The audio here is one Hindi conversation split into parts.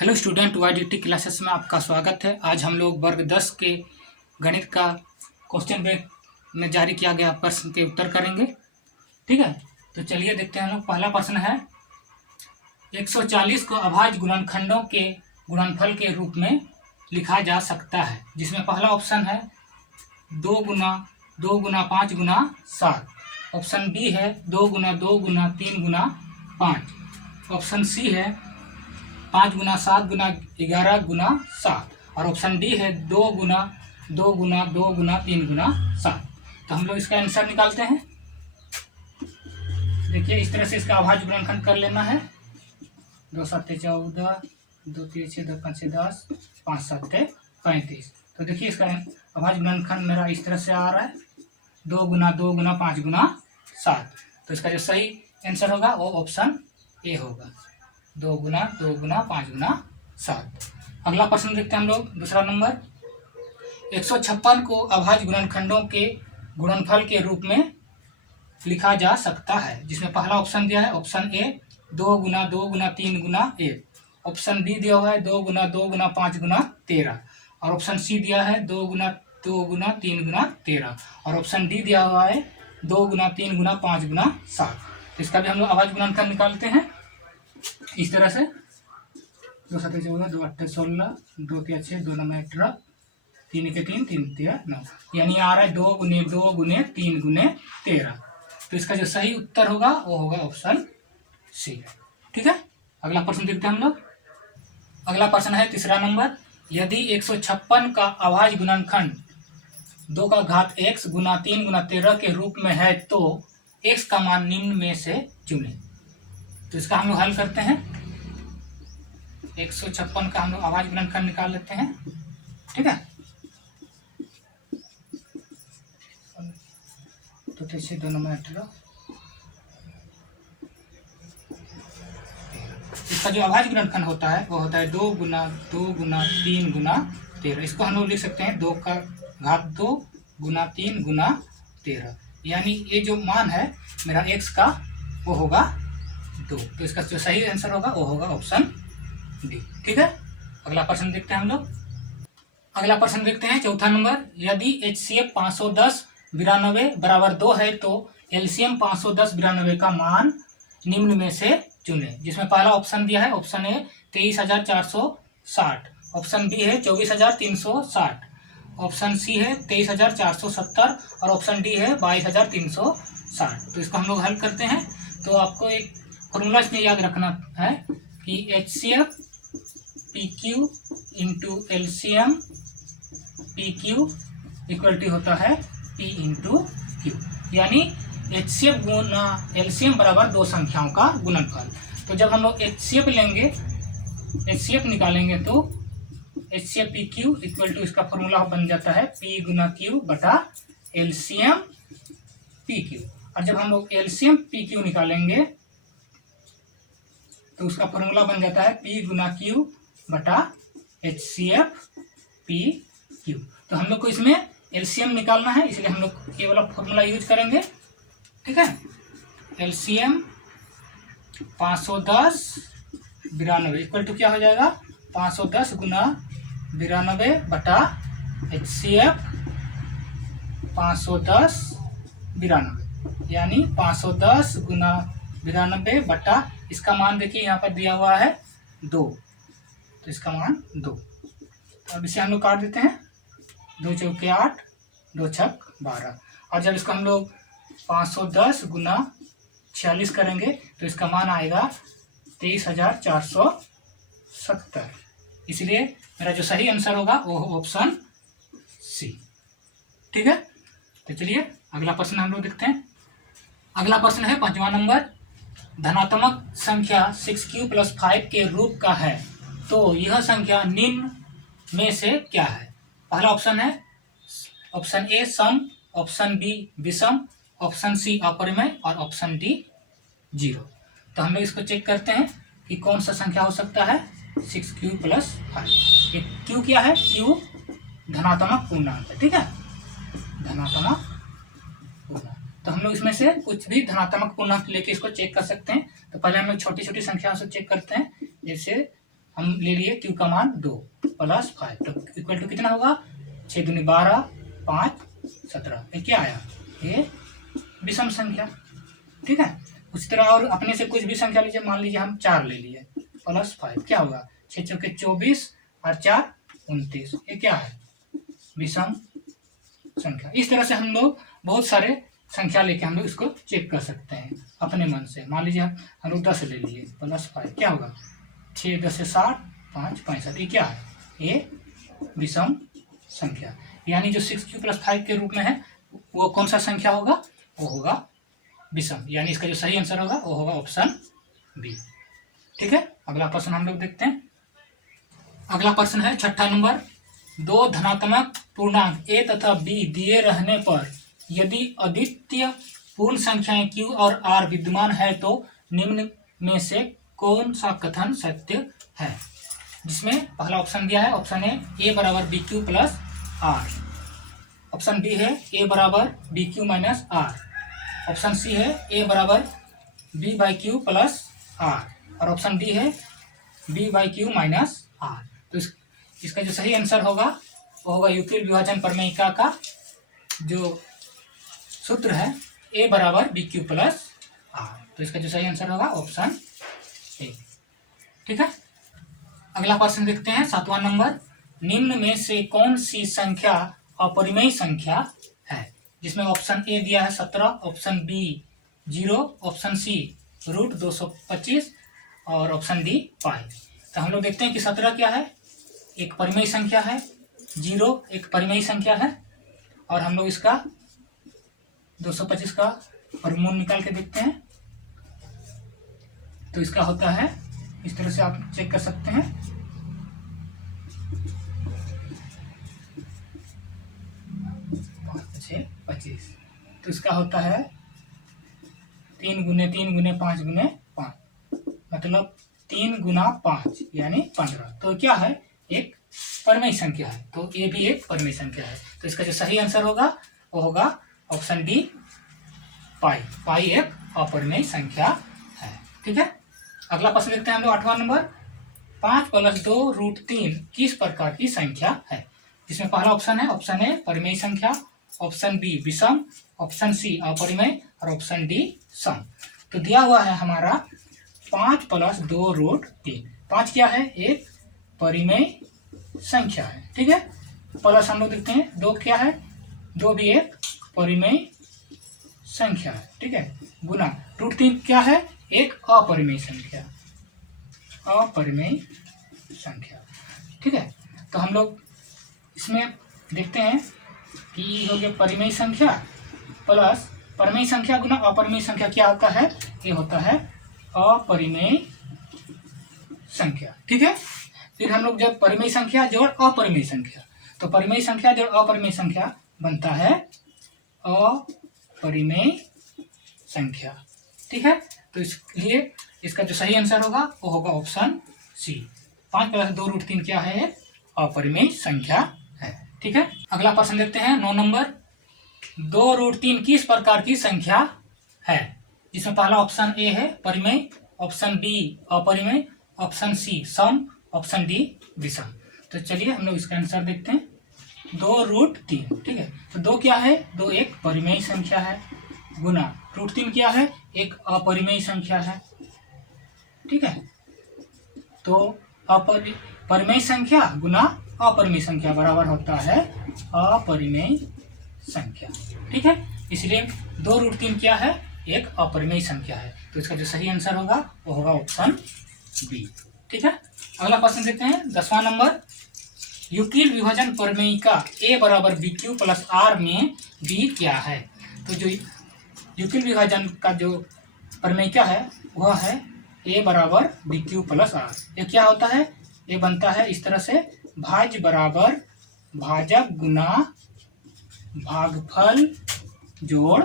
हेलो स्टूडेंट, YDT क्लासेस में आपका स्वागत है। आज हम लोग वर्ग 10 के गणित का क्वेश्चन बैंक में जारी किया गया प्रश्न के उत्तर करेंगे। ठीक है, तो चलिए देखते हैं हम लोग। पहला प्रश्न है, 140 को अभाज्य गुणनखंडों के गुणनफल के रूप में लिखा जा सकता है, जिसमें पहला ऑप्शन है 2 गुना 2 गुना 5 गुना 7। ऑप्शन बी है 2 गुना 2 गुना 3 गुना 5। ऑप्शन सी है 5 गुना 7 गुना 11 गुना 7। और ऑप्शन डी है 2 गुना 2 गुना 2 गुना 3 गुना 7। तो हम लोग इसका आंसर निकालते हैं। देखिए, इस तरह से इसका अभाज्य गुणनखंड कर लेना है। 2 7 14, 2 3 6, 2 5 10, 5 7 35। तो देखिए, इसका अभाज्य गुणनखंड मेरा इस तरह से आ रहा है, 2 गुना 2 गुना 5 गुना 7। तो इसका जो सही आंसर होगा वो ऑप्शन ए होगा, 2 गुना 2 गुना 5 गुना 7। अगला प्रश्न देखते हैं हम लोग, दूसरा नंबर। 156 को अभाज्य गुणनखंडों के गुणनफल के रूप में लिखा जा सकता है, जिसमें पहला ऑप्शन दिया है ऑप्शन ए 2 गुना 2 गुना 3 गुना 1। ऑप्शन बी दिया हुआ है 2 गुना 2 गुना 5 गुना 13। और ऑप्शन सी दिया है 2 गुना 2 गुना 3 गुना 13। और ऑप्शन डी दिया हुआ है 2 गुना 3 गुना 5 गुना 7। तो इसका भी हम लोग अभाज्य गुणनखंड निकालते हैं इस तरह से। 2 7 14, 2 8 16, 2 3 6, 2 9 18, 3 के 3 3 3 9। यानी आ रहा है 2 गुने 2 गुने 3 गुने 13। तो इसका जो सही उत्तर होगा वो होगा ऑप्शन सी। ठीक है, अगला प्रश्न देखते हैं हम लोग। अगला प्रश्न है तीसरा नंबर। यदि 156 का अभाज्य गुणनखंड 2 का घात x गुना 3 गुना 13 के रूप में है, तो x का मान निम्न में से चुने। तो इसका हम लोग हल करते हैं। 156 का हम लोग अभाज्य गुणनखंड निकाल लेते हैं। ठीक है, तो 3 2 9 18। इसका जो अभाज्य गुणनखंड होता है वो होता है 2 गुना 2 गुना 3 गुना 13। इसको हम लोग लिख सकते हैं 2 का घात 2 गुना 3 गुना 13। यानी ये जो मान है मेरा x का वो होगा 2। तो इसका जो सही आंसर होगा वो होगा ऑप्शन डी। ठीक है, अगला प्रश्न देखते हैं हम लोग। अगला प्रश्न देखते हैं चौथा नंबर। यदि HCF 510 92 बराबर 2 है, तो LCM 510 92 का मान निम्न में से चुने। जिसमें पहला ऑप्शन दिया है ऑप्शन ए 23,460। ऑप्शन बी है 24,360। ऑप्शन सी है 23,470। और ऑप्शन डी है 22,360। तो इसको हम लोग हल करते हैं। तो आपको एक फॉर्मूला इसमें याद रखना है कि HCF PQ into LCM PQ equal to होता है P इंटू Q। यानी HCF गुना LCM बराबर दो संख्याओं का गुणनफल। तो जब हम लोग HCF लेंगे, HCF निकालेंगे, तो HCF PQ इक्वल टू इसका फॉर्मूला बन जाता है P गुना Q बटा LCM PQ। और जब हम लोग LCM PQ निकालेंगे तो उसका फॉर्मूला बन जाता है P गुना Q बटा HCF PQ। तो हम लोग को इसमें LCM निकालना है, इसलिए हम लोग ये वाला फॉर्मूला यूज करेंगे। ठीक है, LCM 510 92 इक्वल टू क्या हो जाएगा, 510 गुना 92 बटा HCF 510 92। यानी 510 गुना 92 बटा इसका मान देखिए यहाँ पर दिया हुआ है 2, तो इसका मान 2। तो अब इसे हम लोग काट देते हैं। 2 चौके 8, 2 छक 12। और जब इसको हम लोग 510 गुना 46 करेंगे तो इसका मान आएगा 23,470। इसलिए मेरा जो सही आंसर होगा वो ऑप्शन सी। ठीक है, तो चलिए अगला प्रश्न हम लोग देखते हैं। अगला प्रश्न है 5वां नंबर। धनात्मक संख्या 6q + 5 के रूप का है, तो यह संख्या निम्न में से क्या है। पहला ऑप्शन है ऑप्शन ए सम, ऑप्शन बी विषम, ऑप्शन सी अपरिमेय और ऑप्शन डी 0। तो हम लोग इसको चेक करते हैं कि कौन सा संख्या हो सकता है 6q + 5। ये q क्या है, q धनात्मक पूर्णांक है। ठीक है, धनात्मक पूर्णांक। तो हम लोग इसमें से कुछ भी धनात्मक पूर्णांक लेके इसको चेक कर सकते हैं। तो पहले हम लोग छोटी छोटी संख्याओं से चेक करते हैं। जैसे हम ले लिए क्यू का मान 2 प्लस 5, तो इक्वल टू कितना होगा 6 दूनी 12, 5 17। ये क्या आया, ये विषम संख्या। ठीक है, उसी तरह और अपने से कुछ भी संख्या लीजिए, मान लीजिए हम 4 ले लिए प्लस 5, क्या होगा 6 चौके 24 और 4 29। ये क्या है, विषम संख्या। इस तरह से हम लोग बहुत सारे संख्या लेके हम लोग इसको चेक कर सकते हैं अपने मन से। मान लीजिए हम लोग 10 ले लिए प्लस 5, क्या होगा 6 10 से 60, 5 65। ये क्या है, ये विषम संख्या। यानी जो 6q + 5 के रूप में है वो कौन सा संख्या होगा, वो होगा विषम। यानी इसका जो सही आंसर होगा वो होगा ऑप्शन बी। ठीक है, अगला प्रश्न हम लोग देखते हैं। अगला प्रश्न है 6ठा नंबर, 2 धनात्मक पूर्णांक a तथा b दिए रहने पर यदि अद्वितीय पूर्ण संख्याएं q और r विद्यमान है तो निम्न में से कौन सा कथन सत्य है। जिसमें पहला ऑप्शन दिया है, ऑप्शन ए बराबर BQ + R, ऑप्शन बी है a बराबर BQ - R, ऑप्शन सी है a बराबर B/Q + R और ऑप्शन डी है B/Q - R। तो इसका जो सही आंसर होगा वो होगा यूक्लिड विभाजन प्रमेयिका का जो सूत्र है a बराबर BQ + R। तो इसका जो सही आंसर होगा ऑप्शन ए। ठीक है, अगला प्रश्न देखते हैं 7वां नंबर, निम्न में से कौन सी संख्या अपरिमेय संख्या है। जिसमें ऑप्शन ए दिया है 17, ऑप्शन बी 0, ऑप्शन सी √225 और ऑप्शन डी पाई। तो हम लोग देखते हैं कि 17 क्या है, एक परिमेय संख्या है, 0 एक परिमेय संख्या है और हम लोग इसका 225 का वर्गमूल निकाल के देखते हैं। तो इसका होता है, इस तरह से आप चेक कर सकते हैं, तो इसका होता है 3 गुने 3 गुने 5 गुने 5, मतलब 3 गुना 5 यानी 15। तो क्या है, एक परिमेय संख्या है, तो ये भी एक परिमेय संख्या है। तो इसका जो सही आंसर होगा वो होगा ऑप्शन डी पाई। पाई एक अपरिमेय संख्या है। ठीक है, अगला प्रश्न देखते हैं हम लोग 8वां नंबर, 5 + 2 √3 किस प्रकार की संख्या है। जिसमें पहला ऑप्शन है, ऑप्शन ए परिमेय संख्या, ऑप्शन बी विषम, ऑप्शन सी अपरिमेय और ऑप्शन डी सम। तो दिया हुआ है हमारा 5 + 2 √3। 5 क्या है, एक परिमेय संख्या है। ठीक है, प्लस हम लोग देखते हैं 2 क्या है, 2 भी एक परिमेय संख्या है। ठीक है, गुना √3 क्या है, एक अपरिमेय संख्या, अपरिमेय संख्या। ठीक है, तो हम लोग इसमें देखते हैं कि हो गया परिमेय संख्या प्लस परिमेय संख्या गुना अपरिमेय संख्या क्या होता है, ये होता है अपरिमेय संख्या। ठीक है, फिर हम लोग जब परिमेय संख्या जोड़ अपरिमेय संख्या, तो परिमेय संख्या जोड़ अपरिमेय संख्या बनता है अपरिमेय संख्या। ठीक है, तो इसलिए इसका जो सही आंसर होगा वो होगा ऑप्शन सी। 5 + 2 √3 क्या है, अपरिमेय संख्या है। ठीक है, अगला प्रश्न देखते हैं 9 नंबर, 2 √3 किस प्रकार की संख्या है। जिसमें पहला ऑप्शन ए है परिमेय, ऑप्शन बी अपरिमेय, ऑप्शन सी सम, ऑप्शन डी विषम। तो चलिए हम लोग इसका आंसर देखते हैं, 2 √3। ठीक है, तो 2 क्या है, 2 एक परिमेय संख्या है, गुना √3 क्या है, एक अपरिमेय संख्या है। ठीक है, तो परिमेय संख्या गुना अपरिमेय संख्या बराबर होता है अपरिमेय संख्या। ठीक है, इसलिए 2 √3 क्या है, एक अपरिमेय संख्या है। तो इसका जो सही आंसर होगा वो होगा ऑप्शन बी। ठीक है, अगला प्रश्न देखते हैं 10वां नंबर, यूक्लिड विभाजन प्रमेयिका a बराबर BQ + R में b क्या है। तो जो यूक्लिड विभाजन का जो प्रमेयिका है वह है a बराबर BQ + R। ये क्या होता है, ये बनता है इस तरह से, भाज्य बराबर भाजक गुना भागफल जोड़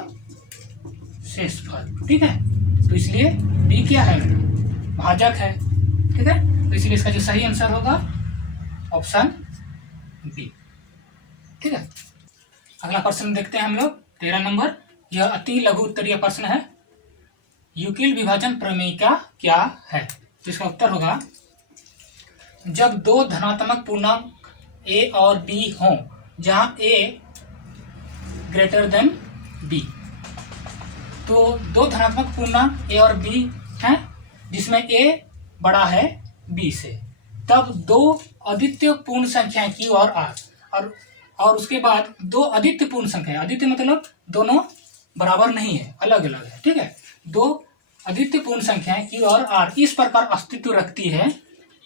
शेषफल। ठीक है, तो इसलिए b क्या है, भाजक है। ठीक है, तो इसलिए इसका जो सही आंसर होगा ऑप्शन बी। ठीक है, अगला प्रश्न देखते हैं हम लोग 13 नंबर, यह अति लघु उत्तरीय प्रश्न है, यूक्लिड विभाजन प्रमेयिका क्या है। तो इसका उत्तर होगा जब दो धनात्मक पूर्णांक a और b हों, जहां a ग्रेटर देन b। तो दो धनात्मक पूर्णांक a और b हैं जिसमें a बड़ा है b से, तब दो अद्वितीय पूर्ण संख्याएं q और r, और उसके बाद दो अद्वितीय पूर्ण संख्या, अद्वितीय मतलब दोनों बराबर नहीं है, अलग अलग है, ठीक है। दो अद्वितीय पूर्ण संख्याएं q और r इस प्रकार अस्तित्व रखती है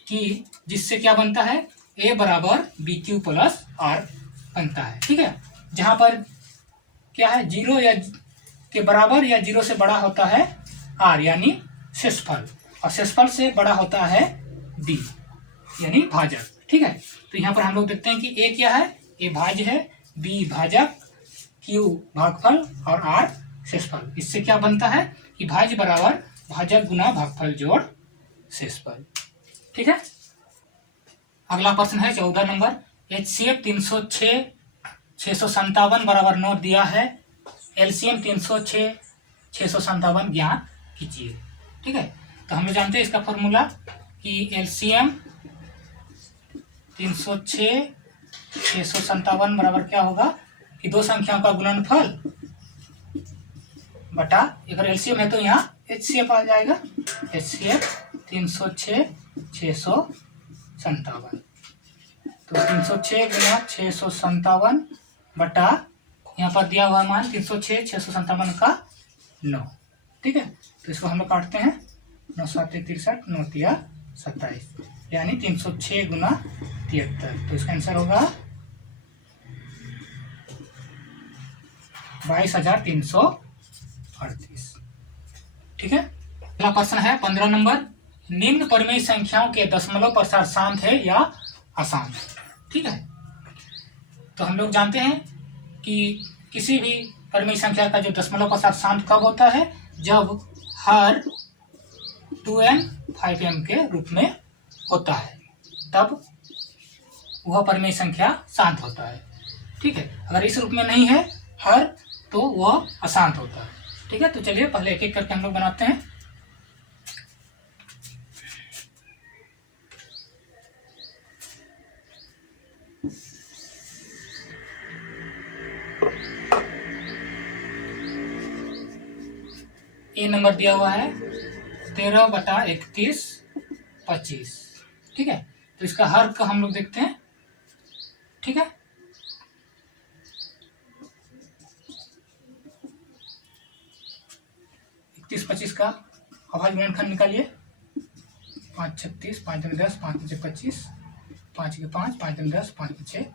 कि जिससे क्या बनता है, a बराबर बी क्यू प्लस आर बनता है, ठीक है। जहां पर क्या है, जीरो या के बराबर या जीरो से बड़ा होता है r यानी शेषफल, और शेषफल से बड़ा होता है b यानी भाजक, ठीक है। तो यहाँ पर हम लोग देखते हैं कि a क्या है, a भाज्य है, b भाजक, q भागफल और r शेषफल। इससे क्या बनता है कि भाज्य बराबर भाजक गुना भागफल जोड़ शेषफल, ठीक है। अगला प्रश्न है 14 नंबर, HCF 306 657 बराबर 9 दिया है, LCM 306 657 ज्ञात कीजिए, ठीक है। तो हम लोग जानते हैं इसका फॉर्मूला कि LCM 306 657 बराबर क्या होगा कि दो संख्याओं का गुणनफल बटा, अगर LCM है तो यहाँ HCF आ जाएगा, HCF 306 657, तो 306 गुना 657 बटा यहाँ पर दिया हुआ मान 306 657 का 9, ठीक है। तो इसको हम लोग काटते हैं, 9 7 63, 9 तिया 27, यानी 306 गुना 73, तो इसका आंसर होगा 22,338, ठीक है। अगला प्रश्न है 15 नंबर, निम्न परिमेय संख्याओं के दशमलव प्रसार शांत है या अशांत, ठीक है। तो हम लोग जानते हैं कि किसी भी परिमेय संख्या का जो दशमलव प्रसार शांत कब होता है, जब हर 2n 5m के रूप में होता है, तब वह परिमेय संख्या शांत होता है, ठीक है। अगर इस रूप में नहीं है हर, तो वह अशांत होता है, ठीक है। तो चलिए पहले एक एक करके हम लोग बनाते हैं। ए नंबर दिया हुआ है 13 बटा 31 25, ठीक है। तो इसका हर का हम लोग देखते हैं, ठीक है। इकतीस 25 का अभाज्य गुणनखंड निकालिए, 5 36, 5 दूनी 10, 5 5 25, 5 के 5, 5 दूनी 10, 5 5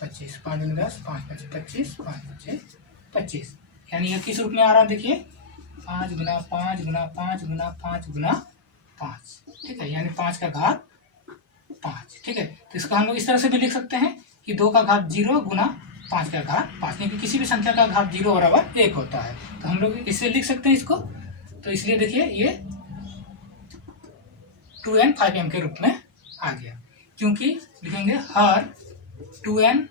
25, 5 दूनी 10, 5 5 25, 5 5 25, यानी यह किस रूप में आ रहा है, देखिए 5 गुना 5 गुना 5 गुना 5 गुना 5, ठीक है, यानी 5 का घात 5, ठीक है। तो इसको हम लोग इस तरह से भी लिख सकते हैं कि 2 का घात 0 गुना 5 का घात 5, क्योंकि किसी भी संख्या का घात 0 बराबर 1 होता है, तो हम लोग इससे लिख सकते हैं इसको। तो इसलिए देखिए ये 2n 5m के रूप में आ गया, क्योंकि लिखेंगे हर 2n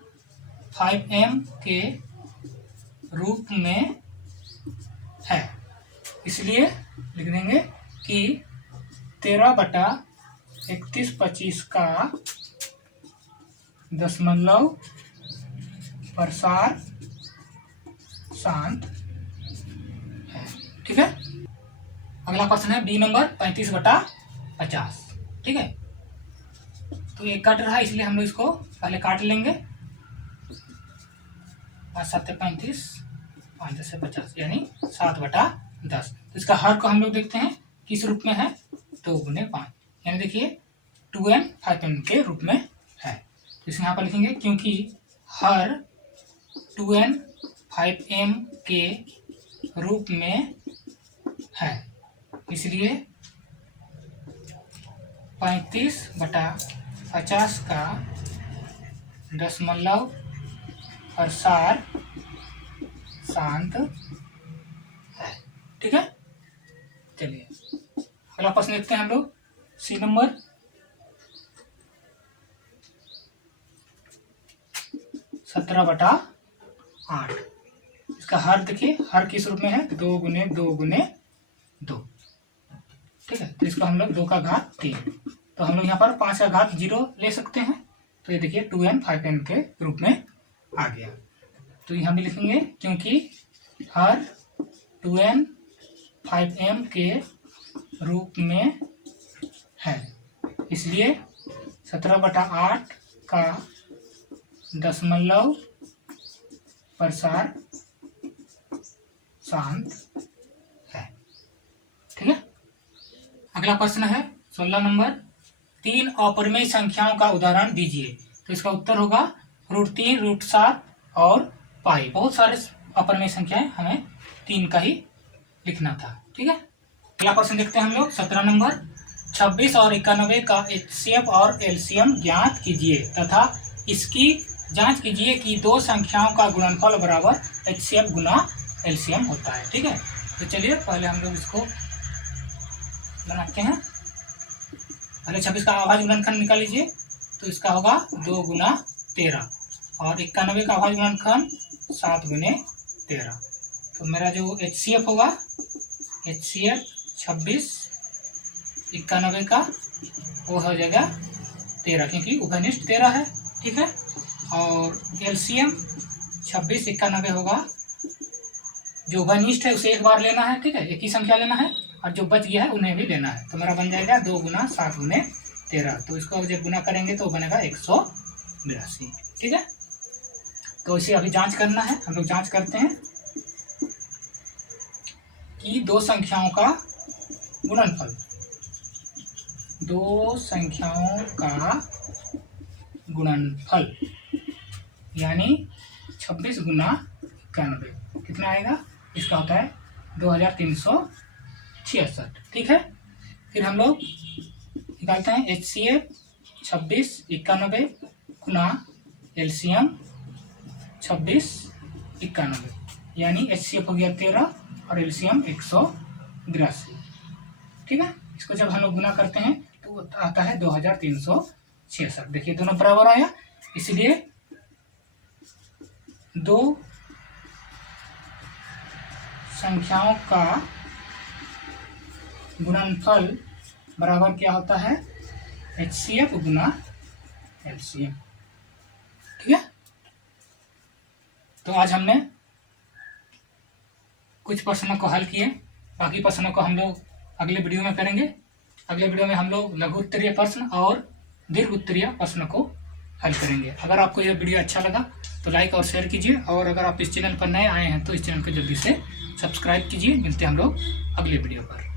5m के रूप में है, इसलिए लिख देंगे कि 13 बटा 31 25 का दशमलव प्रसार शांत है, ठीक है। अगला प्रश्न है बी नंबर 35 बटा 50, ठीक है। तो एक कट रहा है, इसलिए हम लोग इसको पहले काट लेंगे, 5 7 35, 5 10 50, यानी 7 बटा 10। तो इसका हर को हम लोग देखते हैं किस रूप में है, 2 गुने 5, यानी देखिए 2n 5m के रूप में है। तो इसे यहाँ पर लिखेंगे क्योंकि हर 2n 5m के रूप में है, इसलिए 35 बटा 50 का दशमलव प्रसार शांत है, ठीक है। चलिए अगला प्रश्न देखते हैं हम लोग, सी नंबर 17 बटा 8, इसका हर देखिए, हर किस रूप में है, 2 गुने 2 गुने 2, ठीक है। तो इसको हम लोग 2 का घात 3, तो हम लोग यहाँ पर 5 का घात 0 ले सकते हैं। तो ये देखिए 2n 5n के रूप में आ गया। तो यहाँ भी लिखेंगे क्योंकि हर 2n 5m के रूप में है, इसलिए 17/8 का दशमलव प्रसार शांत है। ठीक है। अगला प्रश्न है 16 नंबर, 3 अपरिमेय संख्याओं का उदाहरण दीजिए। तो इसका उत्तर होगा √3, √7 और पाई। बहुत सारे अपरिमेय संख्याएं, हमें 3 का ही लिखना था। ठीक है। अगला प्रश्न देखते हैं हम लोग 17 नंबर, 26 और 91 का HCF और LCM ज्ञात कीजिए तथा इसकी जांच कीजिए कि दो संख्याओं का गुणनफल बराबर HCF गुना LCM होता है। ठीक है। तो चलिए पहले हम लोग इसको बनाते हैं। पहले 26 का अभाज्य गुणनखंड निकाल लीजिए। तो इसका होगा 2 गुना 13 और 91 का अभाज्य गुणनखंड 7 गुने 13। तो मेरा जो HCF होगा, HCF 26 91 का वो हो जाएगा 13, क्योंकि उभयनिष्ठ 13 है। ठीक है। और LCM 26 91 होगा, जो उभयनिष्ठ है उसे एक बार लेना है। ठीक है, एक ही संख्या लेना है, और जो बच गया है उन्हें भी लेना है। तो मेरा बन जाएगा 2 गुना 7 गुने 13। तो इसको जब गुना करेंगे तो बनेगा 182। ठीक है। तो इसे अभी जांच करना है। हम लोग जांच करते हैं कि दो संख्याओं का गुणनफल, दो संख्याओं का गुणनफल यानी 26 गुना 91 कितना आएगा? इसका होता है 2366। ठीक है। फिर हम लोग निकालते हैं HCF 26 91 गुना LCM 26 91, यानी HCF हो गया 13 और LCM 182। ठीक है। इसको जब हम लोग गुना करते हैं तो आता है 2366। देखिए दोनों बराबर आया, इसलिए दो संख्याओं का गुणनफल बराबर क्या होता है? HCF गुना LCM। ठीक है। तो आज हमने कुछ प्रश्नों को हल किए, बाकी प्रश्नों को हम लोग अगले वीडियो में करेंगे। अगले वीडियो में हम लोग लघु उत्तरीय प्रश्न और दीर्घ उत्तरीय प्रश्न को हल करेंगे। अगर आपको यह वीडियो अच्छा लगा तो लाइक और शेयर कीजिए, और अगर आप इस चैनल पर नए आए हैं तो इस चैनल को जल्दी से सब्सक्राइब कीजिए। मिलते हैं हम लोग अगले वीडियो पर।